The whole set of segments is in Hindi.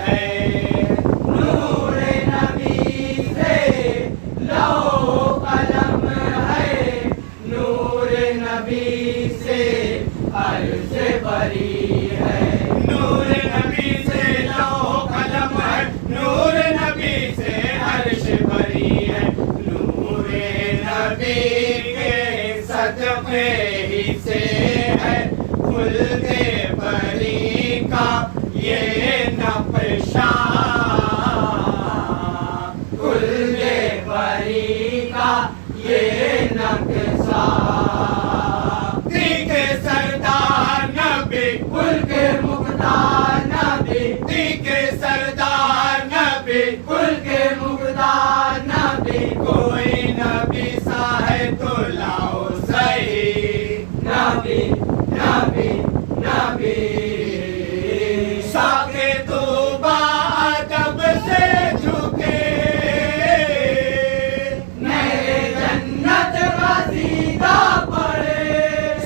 है। नूर नबी से लौह कलम है, नूर नबी से अर्श बरी है। नूर नबी से लौह कलम है, नूर नबी से अर्श बरी है। नूर नबी के सदक़े ही से है खुलते बरी का ये नक्शा, खुलते बरी का ये नक्शा। तीखे सरदार नबी, उनके मुख्तार नबी, तीखे सरदार नबी, उनके मुख्तार नबी। कोई नबी सा है तो लाओ सही, नबी नबी नबी। साके तौबा अदब से झुके, मेरे जन्नत का सीधा पड़े।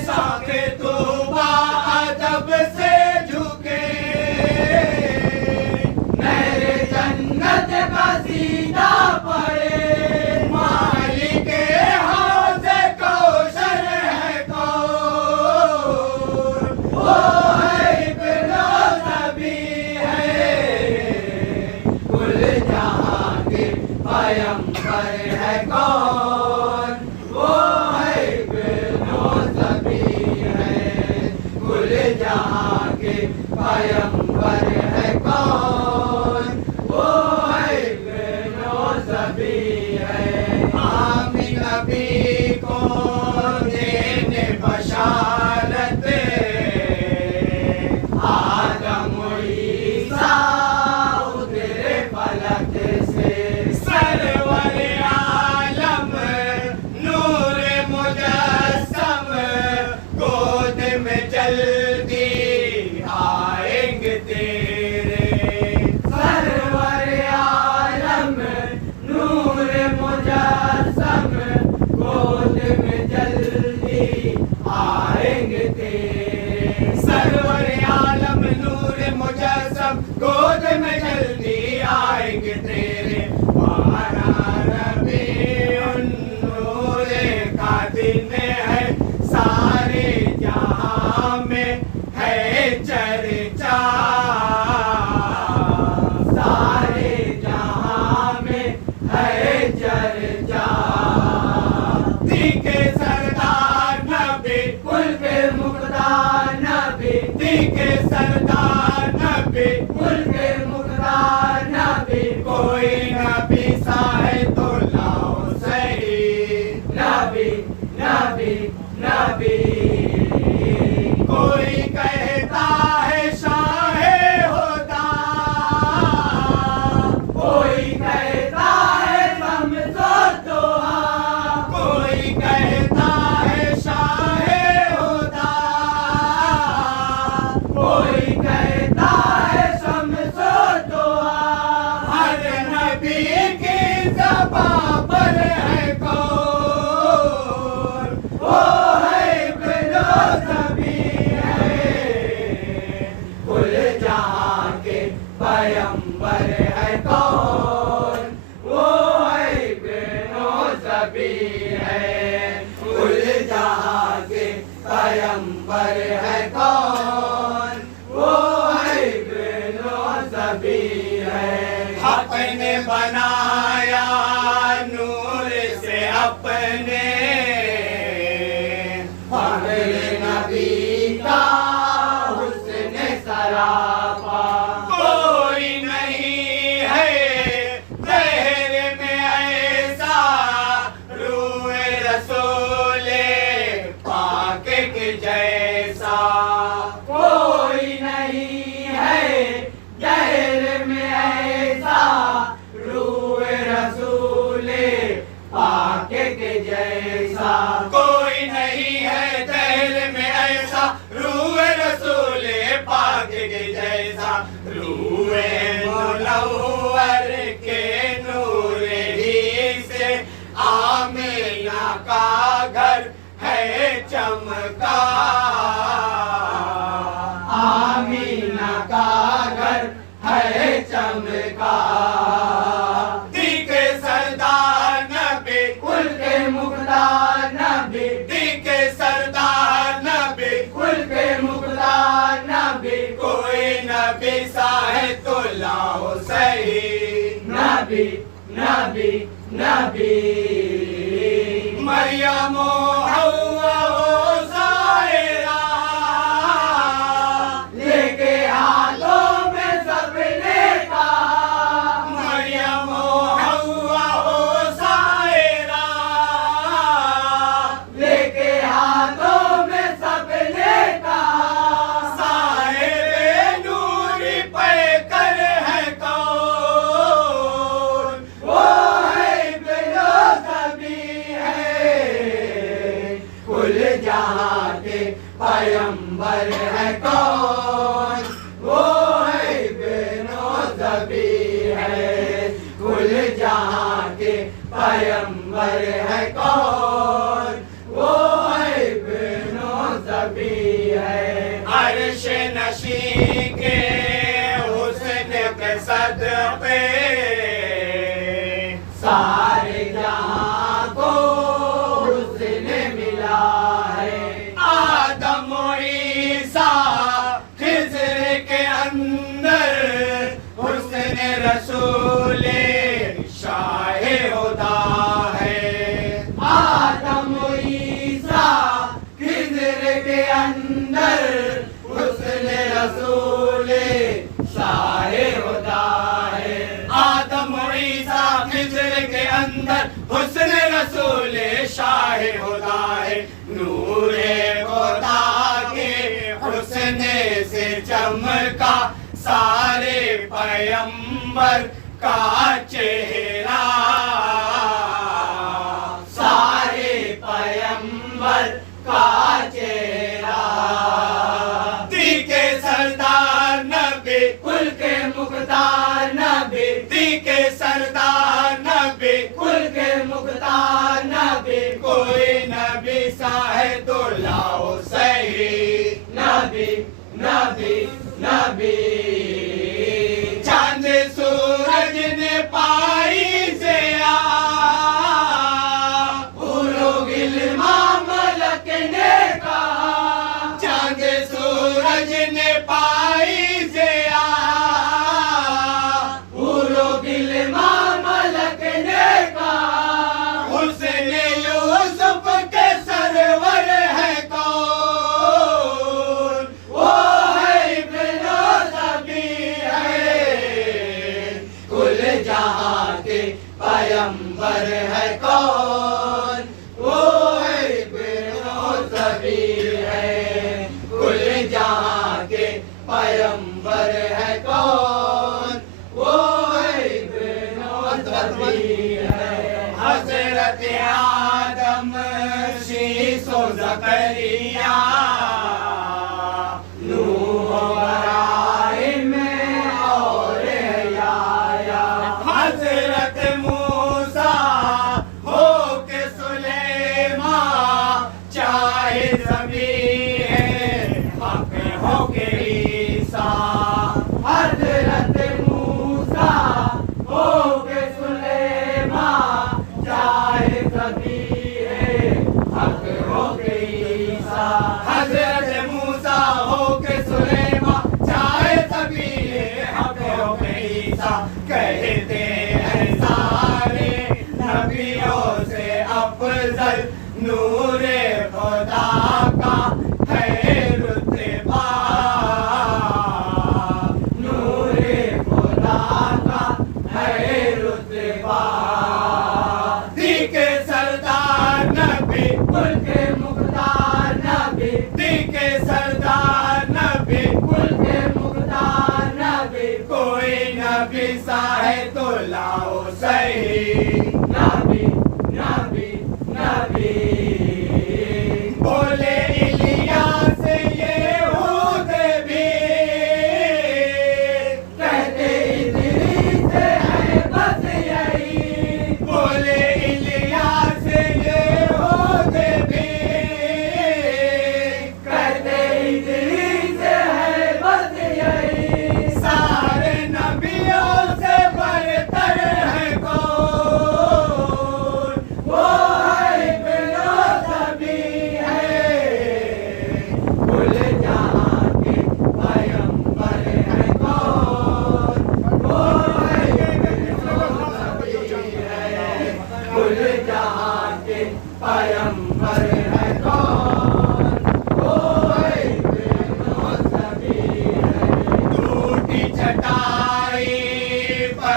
साके तौबा अदब से झुके, मेरे जन्नत का सीधा पड़े। मालिक हौज़े कौसर है कौन, वो है इब्न नबी है। कुल जहां के पैगंबर है कौन, वो है इब्न नबी है। कुल जहां के पैगंबर है कौन, वो है इब्न नबी है। आमीन नबी को देने बशारत, आदम ईसा उतरे फलक से। सरवर आलम नूर मुजस्सम गोद में जल्दी आएंगे तेरे। सरवर आलम नूर मुजस्सम गोद में जल्दी आएंगे तेरे। सरवर आलम नूर मुजस्सम गोद में जल्दी आएंगे तेरे। माना रबीउन नूर का दिन है, सारे जहां में है चर्चा, सारे जहां में है चर्चा। तीखे सरदार नबी, उनके मुख्तार नबी, तीखे सरदार नबी, उनके मुख्तार नबी। कोई नबी सा है तो लाओ सही, नबी नबी नबी। कोई कहता है शाहे होदा, कोई कहता है शम्सो दोहा, कोई कहता है शाहे होदा, कोई कहता है शम्सो दोहा। हर नबी की ज़बां पर है कौन, वो है इब्न नबी है। कुल जहां के पैगंबर है कौन, वो है इब्न नबी है। कुल जहां के पैगंबर है कौन, वो है इब्न नबी है। अपने बनाया नूर से अपने, फख्र नबी का हुस्न सरापा। कोई नहीं है दहर में ऐसा रूए रसूले पाक के जैसा। कोई नहीं है दहर में ऐसा रूए है चमका। दी के सरदार नबी, कुल के मुख्तार नबी, दी के सरदार नबी, कुल के मुख्तार नबी, कोई नबी सा है तो लाओ सही। नबी नबी नबी मरियम हव्वा हो ज़ाहिरा, लेके हाथों में सबने का। मरियम हव्वा हो ज़ाहिरा, लेके हाथों में सबने का। साहिब नूरी पैकर है कौन, वो है बेरोज़बी है। कुल जहाँ के पैगंबर है कौन, वो है बेरोज़बी है। कुल जहाँ के पैगंबर है कौन, वो है बेरोज़बी है। अर्श नशी के हुस्न के सदक़े सारे जहाँ को हुस्न मिला है। आदम और ईसा खिज़्र के अंदर हुस्न रसूले शाहे खुदा है। आदम और ईसा खिज़्र के अंदर हुस्न रसूले शाहे खुदा है। आदम और ईसा खिज़्र के अंदर हुस्न रसूले शाहे खुदा है। नूरे खुदा के हुस्न से चमका सारे पैगंबर का चेहरा। सारे पैगंबर का चेहरा। दी के सरदार नबी, कुल के मुख्तार नबी, दी के सरदार नबी, कुल के मुख्तार नबी, कोई नबी सा है तो लाओ सही। नबी नबी नबी चांद सूरज ने पाई से आ, उलो गिलमा मलक ने कहा। चांद सूरज ने पाई से आ, उलो गिलमा मलक ने कहा। हुस्न यूसुफ के सरवर है कौन, वो है बेरोज़बी है। कुल जहाँ के पैगंबर है कौन, वो है बेरोज़बी है। कुल जहाँ के पैगंबर है कौन, वो है बेरोज़बी है। हज़रत आदम शीसो ज़करिया, नूह इब्राहीम और याया। हज़रत मूसा हो के सुलेमान, चाहे ज़मीन हक़ हो के ईसा। हज़रत मूसा हो के सुलेमान, चाहे ज़मीन हक़ हो के ईसा। हज़रत मूसा हो के सुलेमान, चाहे ज़मीन हक़ हो के ईसा। कहते हैं सारे नबियों से अफज़ल नूरे खुदा का है रुतबा। नूरे खुदा का है रुतबा। दी के सरदार नबी, कुल के मुख्तार नबी, दी के सरदार नबी, कुल के मुख्तार नबी, कोई नबी सा है तो लाओ सही। नबी नबी नबी बोले इलियास यहूद भी, कहते इदरीस है बस यही। बोले इलियास यहूद भी, कहते इदरीस है बस यही। सारे नबी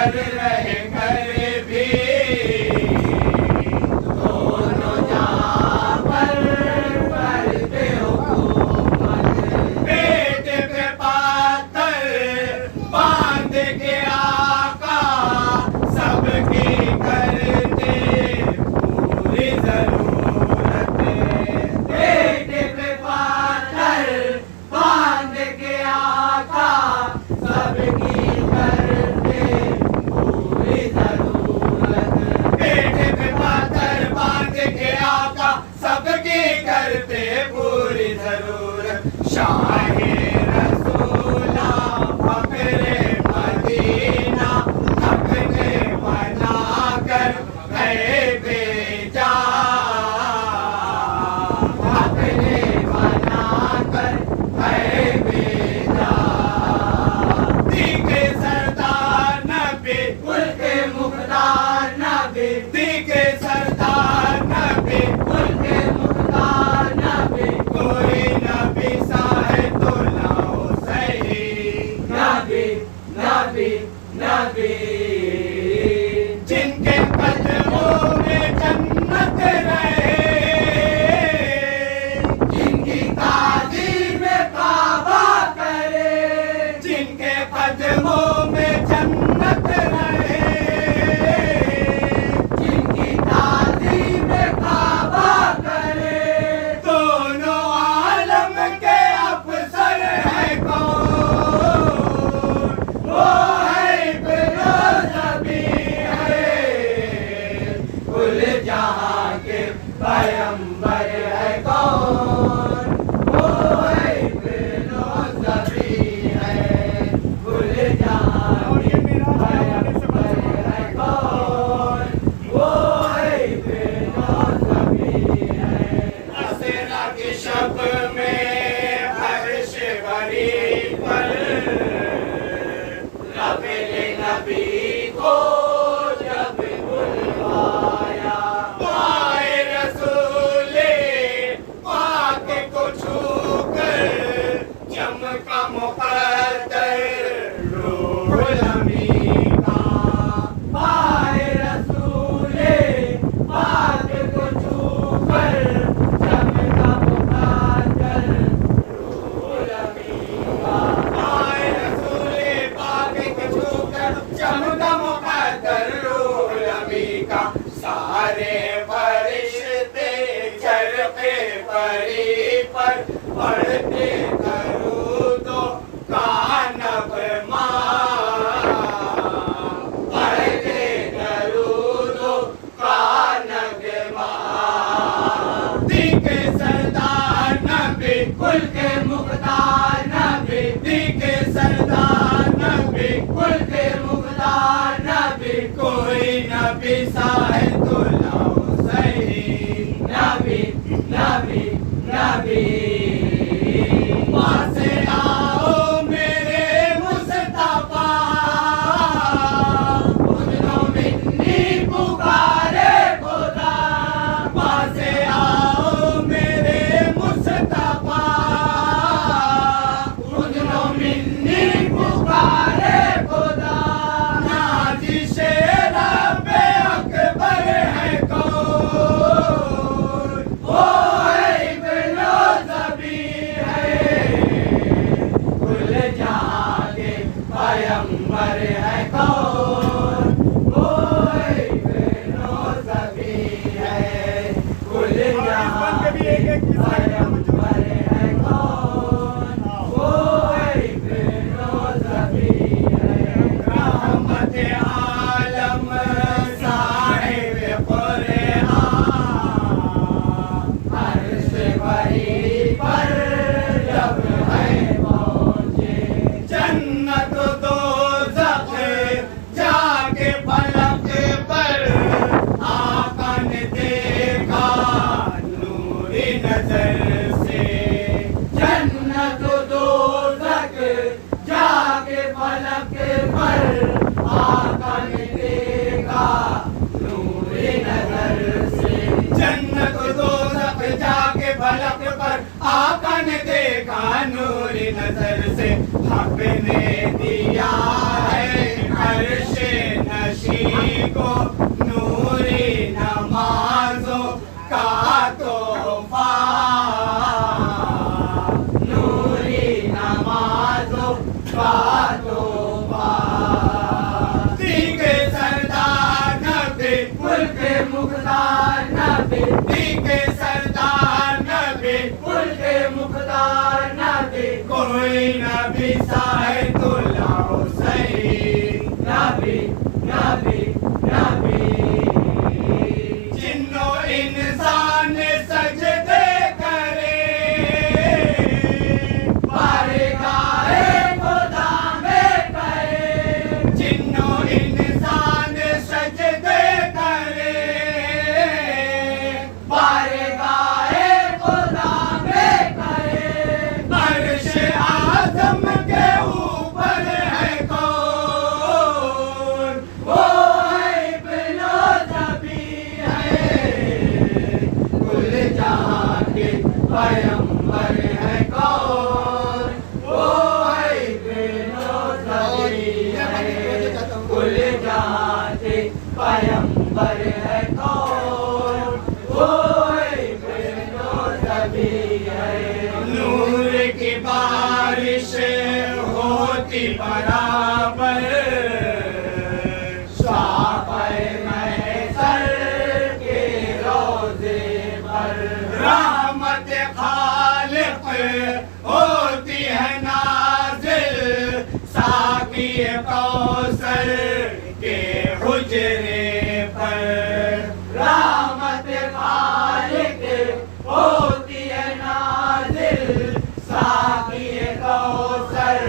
पर रहे कर भी दोनों जहां पर करते हुकूमत पेट पे पाथर बांध के आका सबकी करते पूरी जरूरत पेट पे पाथर बांध के आका सबकी करते पूरी जरूरत पेट पे पाथर बांध के आका सबकी करते पूरी जरूरत शाहे रसूला फकरे मदीना अपने बना कर गए बेजा अपने बना कर गए बेजा दीके सरदार नबी कुल के मुख्तार नबी दीके सरदार नबी कुल के मुख्तार नबी कोई नबी साहे तो लाओ सही नबी नबी नबी जिनके कदमों में जन्नत रहे जिनकी ताजीम काबा करे जिनके कदमों में जन्नत रहे जिनकी ताजीम काबा करे दोनों आलम के अफसर है कौन वो है इब्ने ज़बी है कुल जहां के पैगंबर है कौन वो है इब्ने ज़बी है कुल जहां के पैगंबर है कौन वो है इब्ने ज़बी है असरा की शब में अर्श बरी पर रबे नबी को जब बुलवाया पाए रसूले पाक को छूकर चमका मुक़द्दर रूहुल अमीन का पाए रसूले पाक को छूकर चमका मुक़द्दर रूहुल अमीन का पाए रसूले पाक को छूकर चमका मुक़द्दर रूहुल अमीन का सारे फरिश्ते चरखे परी पर पढ़ते दरूदो कानब पढ़ते दरूदो कानब दीके सरदार नबी कुल के मुख्तार नबी दीके सरदार नबी कुल के मुख्तार नबी कोई नबी साहे तो लाओ सही नबी नबी नबी पास आओ मेरे मुस्तफा उन्हों मिन्नी पुकारे खुदा पास आओ मेरे मुस्तफा उन्हों मिन्नी पुकारे खुदा नाजिशे रब्बे अकबर है कौन वो है इब्ने ज़बी है कुल जहां के पैगंबर है कौन वो है इब्ने ज़बी है कुल जहां के पैगंबर है कौन वो है इब्ने ज़बी है रहमत आलम साहिब कुरआन अर्श बरी पर जब है पहुंचे जन्नत दोज़ख जाके फलक पर आका ने देखा नूरी नजर से जन्नत दोज़ख जाके फलक पर आका ने देखा नूरी नजर से जन्नत दोज़ख जाके फलक पर आका ने देखा नूरी नजर से हक ने दिया है अर्श पैगंबर है कौन, वो इब्नो सभी है। नूर की बारिश होती बराबर, शाफ़े महशर के रोज़े पर। रहमत खालिक होती है नाज़िल, साक़ी कौसर के हुजरे पर। रहमत खालिक होती है नाज़िल, साक़ी कौसर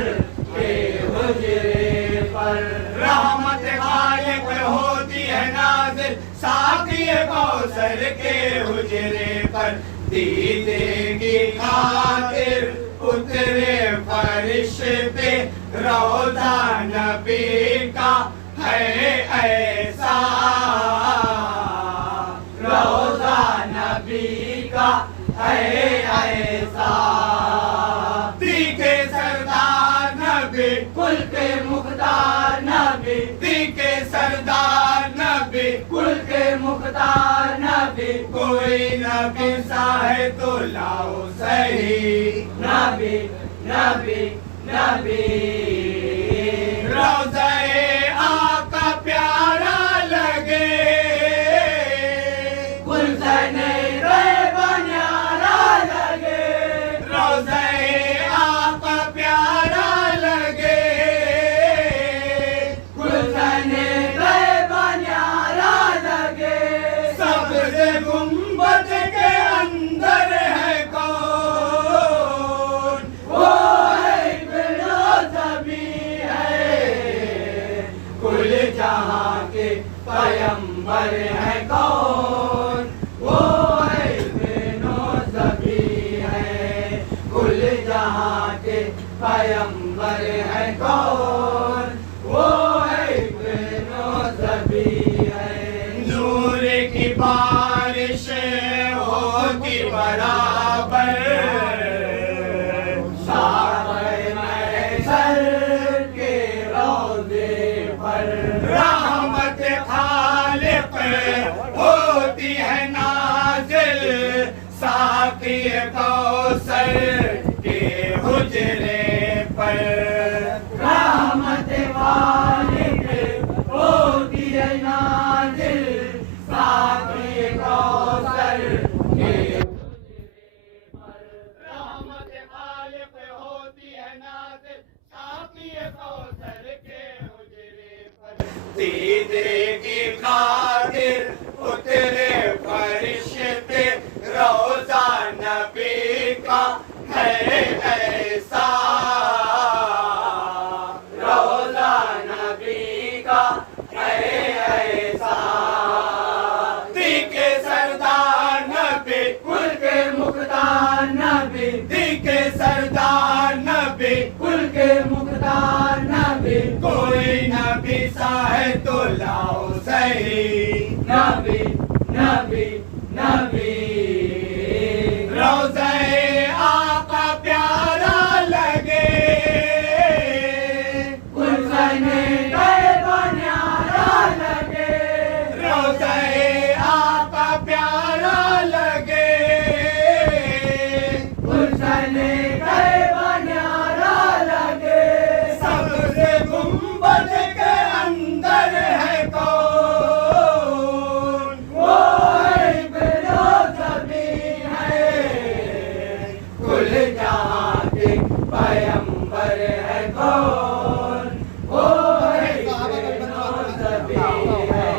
के हुजरे पर। रहमत खालिक होती है नाज़िल, साक़ी कौसर के हुजरे पर। दीदे की खातिर उतरे फरिश्ते, रोज़ा नबी का है ऐसा, रोज़ा नबी का है ऐसा। तीखे सरदार नबी, कुल के मुख्तार नबी, तीखे सरदार नबी, कुल के मुख्तार नबी। कोई नबी सा है तो लाओ सही, नबी नबी नबी। रोज़े आका प्यारा लगे, गुलशने रैबा न्यारा लगे। रोज़े आका प्यारा लगे, गुलशने रैबा न्यारा लगे। सबसे गुंबद के अंदर है कौन, वो इब्नो सभी है। कुल जहां के पैगंबर है कौन, वो इब्नो सभी है। कुल जहां के पैगंबर है कौन, वो इब्नो सभी है। नूर की बारिश होती बराबर, शाफ़े महशर के रोज़े पर। रहमत खालिक होती है नाज़िल, साक़ी कौसर के हुजरे पर। रहमत खालिक होती है नाज़िल, साक़ी कौसर के रहमत खालिक होती है नाज़िल, साक़ी कौसर के हुजरे पर। दीदे की खातिर उतरे फरिश्ते, रोज़ा नबी का है ऐसा, रोज़ा नबी का है ऐसा। तीखे सरदार नबी, कुल के मुख्तार नबी, तीखे सरदार नबी, कुल के मुख्तार नबी। कोई नबी सा है तो लाओ सही, नबी नबी नबी। रोज़े आका प्यारा लगे, गुलशने रैबा न्यारा लगे। रोज़े आका प्यारा लगे, गुलशने रैबा न्यारा लगे। सबसे गुंबद के अंदर है कौन, वो इब्नो सभी है। कुल जहां के पैगंबर है कौन, वो इब्नो सभी है।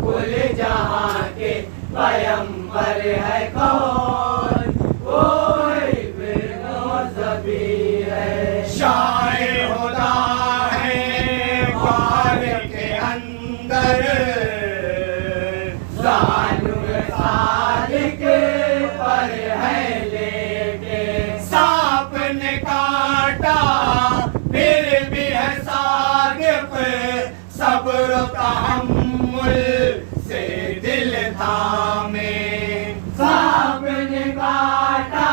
कुल जहां के पैगंबर है कौन, वो इब्नो सभी है। शाए खुदा है ख्वार के अंदर, ज़ालिम सादिक पर है लेके। सांप ने काटा फिर भी है सादिक, सब्र तहम्मुल से दिल थामे। सांप ने काटा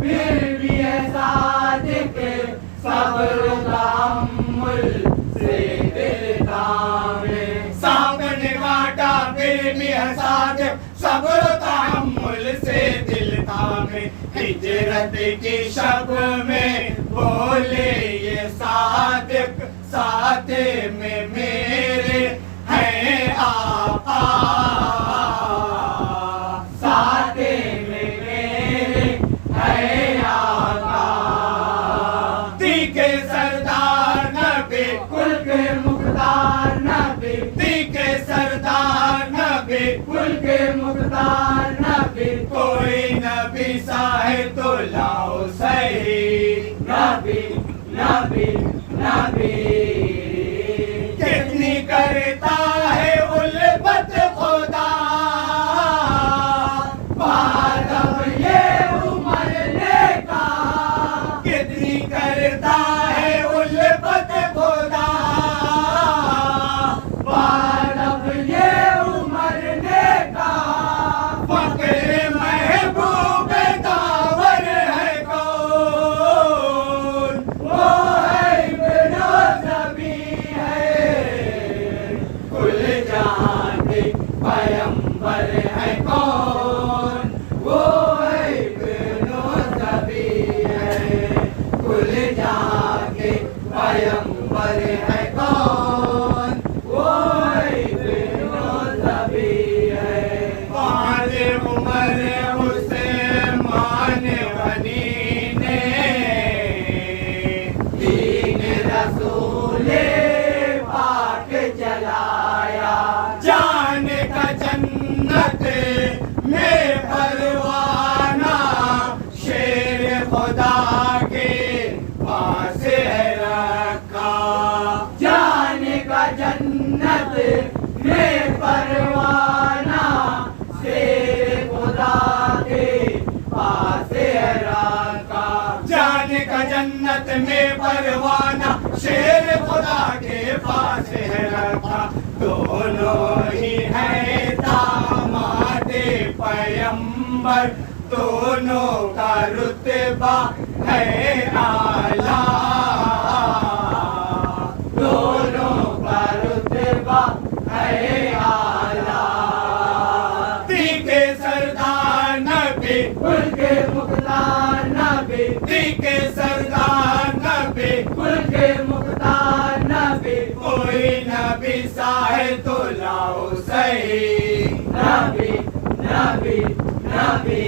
फिर भी है सादिक, सब्र तहम्मुल से दिल थामे। सांप ने नबी है सादिक, सब्र तहम्मुल से दिल थामे, हिजरत की शब में बोले ये सादिक, साथे में मेरे हैं आका, साथे में मेरे हैं आका। तीखे सरदार नबी, कुल के मुख्तार नबी, तीखे सरदार नबी, कुल के मुख्तार नबी, कोई नबी साहे तो लाओ सही, नबी नबी नबी। कितनी करता है उल्फत खुदा, बादब ये उमरने का, कितनी करता है उल्फत खुदा, बादब ये उमरने का। फक्र महबूब दावर है कौन, वो है इब्न नबी है, कुल जहां के पैगंबर है कौन, वो है इब्न नबी है, कुल जहां के पैगंबर है कौन, वो है इब्न नबी है। बाद उमर उस्मान गनी ने दीन रसूले पाक जलाया, जान का जन्नत में परवाना, शेर खुदा के पास है रखा, जान का जन्नत में परवाना, शेर खुदा के पास है रखा, जान का जन्नत में परवाना, शेर खुदा के पास है रखा। दोनों ही है दामादे पैगंबर, दोनों का रुतबा है आला, दोनों का रुतबा है आला। तीखे सरदार नबी, कुल के मुख्तार नबी, तीखे सरदार नबी, कुल के मुख्तार नबी, कोई नबी साहे तो लाओ सही, नबी नबी नबी।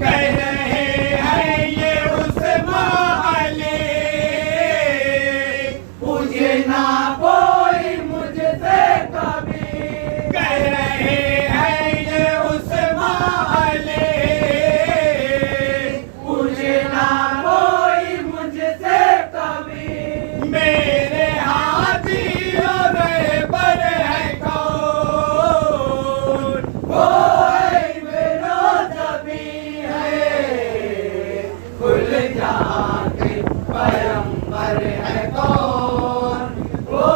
कह रहे हैं ये उस्मान अली, पूछे ना कोई मुझसे कभी, कह रहे हैं ये उस्मान अली, पूछे ना कोई मुझसे कभी, मेरे हाथी और रहबर है कौन, वो है इब्न नबी है, कुल जहां के पैगंबर है कौन, वो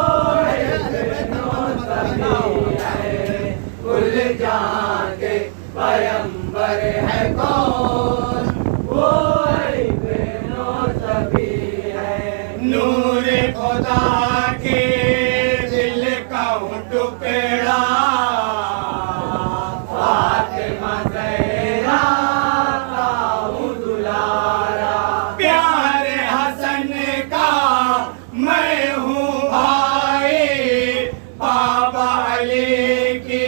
है इब्न नबी है, कुल जहां के पैगंबर है कौन, वो है इब्न नबी है। नूर खुदा के दिल का टुकड़ा, फातिमा ज़हरा का हूँ दुलारा, प्यार हसन का मैं हूँ भाई, बाबा अली की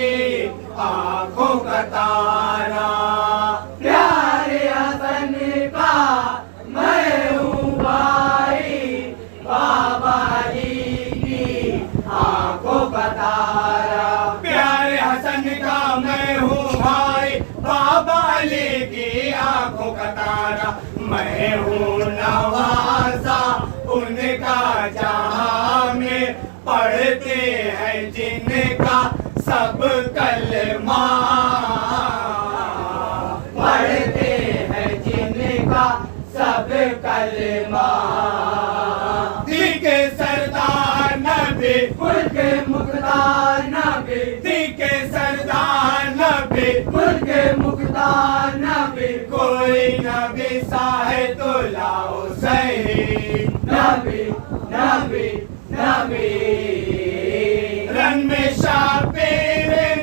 आंखों का तारा, प्यार हसन का मैं हूँ भाई, बाबा अली की आंखों का तारा, प्यार हसन का मैं हूँ भाई, बाबा अली की आंखों का तारा, मैं हूँ नवाजा उनका जहां में पढ़ते हैं जिनका सब कलमा, पढ़ते हैं जिनका सब कलमा। तीखे सरदार नबी, कुल के मुख्तार नबी, तीखे सरदार नबी, कुल के मुख्तार नबी, कोई नबी साहे तो लाओ सही, नबी नबी नबी। रन में शाह पेरे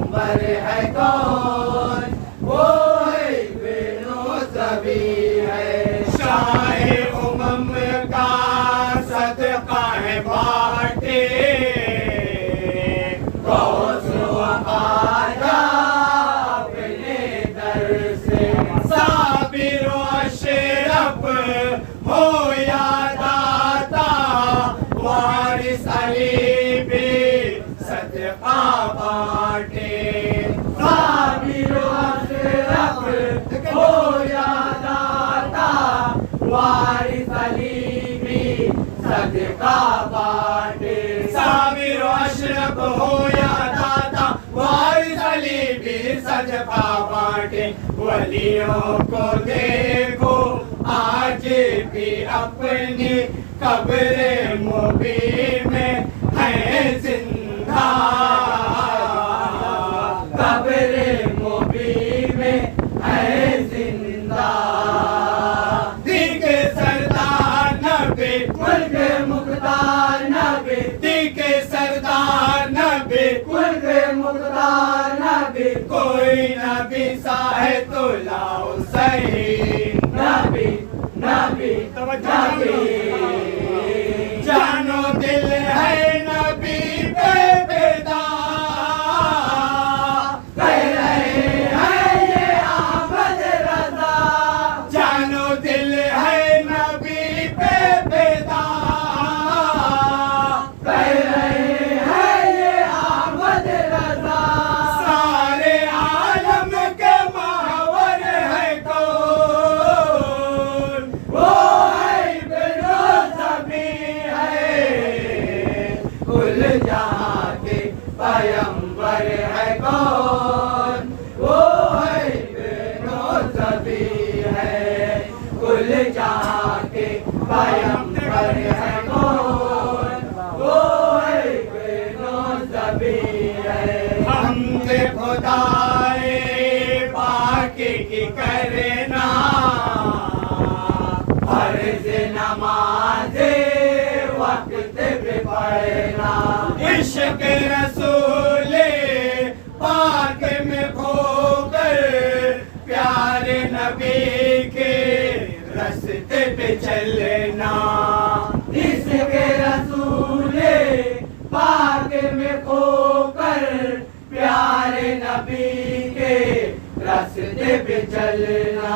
पैगंबर है कौन, वो है बेनो सभी है। शाहे उमम का सदका है बाटे, गौस ख्वाजा अपने दर से। साबिर अशरफ हो या दाता, वारिस अली भी सदका बाटे। साबिर अशरफ हो या दाता, वारिस अली भी सदका बाटे। साबिर अशरफ हो या दाता, वारिस अली भी सदका बाटे। वलियों को देखो आज भी अपनी कब्र मुबी में है जिंदा, कब्र मुबी में है जिंदा। दिल के सरदार नबी, कुल के मुख्तार नबी, दिल के सरदार नबी, कुल के मुख्तार नबी। कोई नबी साहे तो लाओ सही, नबी नबी नबी। जानो दिल है नबी पे फिदा, कह रहे हैं ये अहमद रज़ा। जानो दिल है नबी पे फिदा, कह रहे हैं ये अहमद रज़ा। सारे आलम के माहवर है कौन, वो है बेरोज़ भी है। कुल जहां के पैगंबर है कौन, वो है बेरोज़ भी है। कुल जहां के पैगंबर है कौन, वो है बेरोज़ भी है। हमदे खुदाए पाक की करना, फर्ज नमाज़े वक्त पे पढ़ना। इश्क रसूले पाक में खोकर, प्यारे नबी के रास्ते पे चलना। इश्क रसूले पाक में खोकर, प्यारे नबी के रास्ते पे चलना।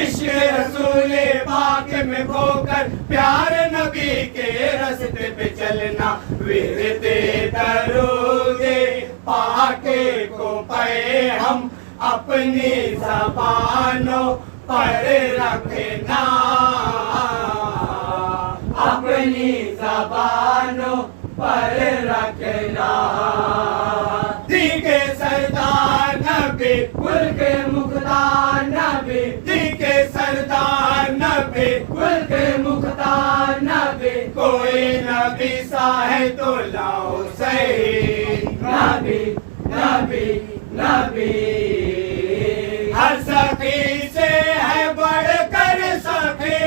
इश्क रसूले पाक में खोकर, प्यारे नबी के रास्ते पे चलना। विरदे दरूदे पाके को पे हम अपनी ज़बानों पर रखना, अपनी ज़बानों पर रखना। दी के सरदार नबी, कुल के मुख्तार नबी, दी के सरदार नबी, कुल के मुख्तार नबी। कोई नबी सा है तो लाओ सही, नबी नबी नबी। हर सखी से है बढ़कर सखी,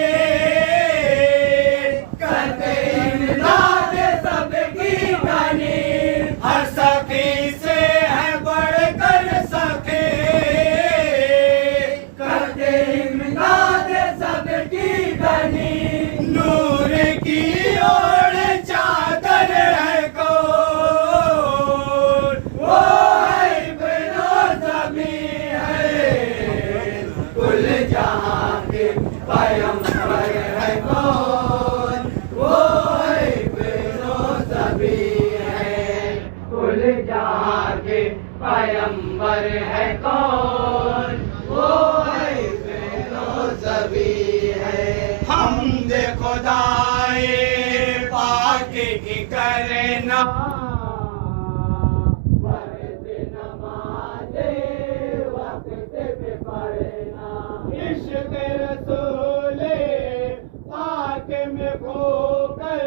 करते इमदाद सबकी गनी। हर सखी से है बढ़कर सखी, करते इमदाद सबकी गनी। नूर की ओर चादर है कौन, वो है बेरोज़ भी है। कुल जहां के पैगंबर है कौन, वो है बेरोज़ भी है। कुल जहां के पैगंबर है कौन, वो है बेरोज़ भी है। हमदे खुदाए पाक की करना, फर्ज नमाज़े वक्त पे पढ़ना। इश्क रसूले पाक में खोकर,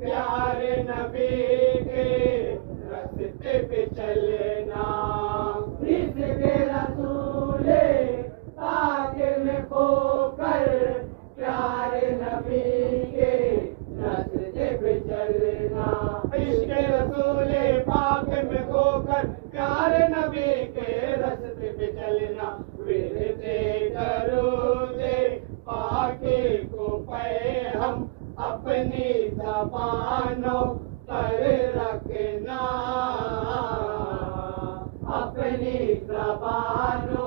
प्यारे नबी के रास्ते पे चलना। इश्क रसूले पाक में खोकर, प्यारे नबी के रास्ते पे चलना। इश्क नबी के रस्ते पे चलना, विरते दरूदे पाके को पे हम अपनी ज़बानों पर रखना, अपनी ज़बानों